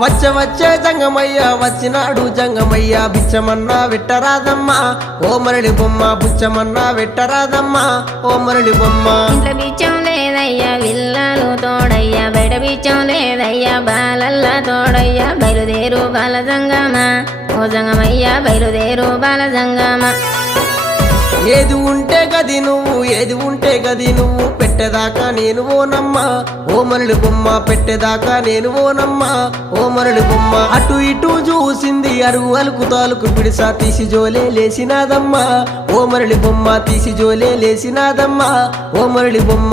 వచ్చే జంగమయ్య వచ్చినాడు జంగమయ్య బిచ్చమన్నా వెట్టరాదమ్మా ఓ మరడి బొమ్మ బుచ్చమన్నా వెట్టరాదమ్మా ఓ మరడి బొమ్మ ఇంట్లో బిచ్చం లేదయ్యా విల్లాలు తోడయ్యా బయట బిచ్చం లేదయ్యా బాలల్లా తోడయ్యా బయలుదేరు బాల జంగమా ఓ జంగమయ్యా బయలుదేరు బాల జంగమా ఏది ఉంటే గది నువ్వు ఏది ఉంటే గది నువ్వు పెట్టేదాకా నేను ఓనమ్మా ఓ మరడి బొమ్మ పెట్టేదాకా నేను ఓనమ్మా ఓ మరడి బొమ్మ అటు ఇటు చూసింది అరుగు అలుకు తాలుకు పిడిసా తీసి జోలే లేసినాదమ్మా ఓ మరడి బొమ్మ తీసి జోలే లేసినాదమ్మా ఓ మరడి బొమ్మ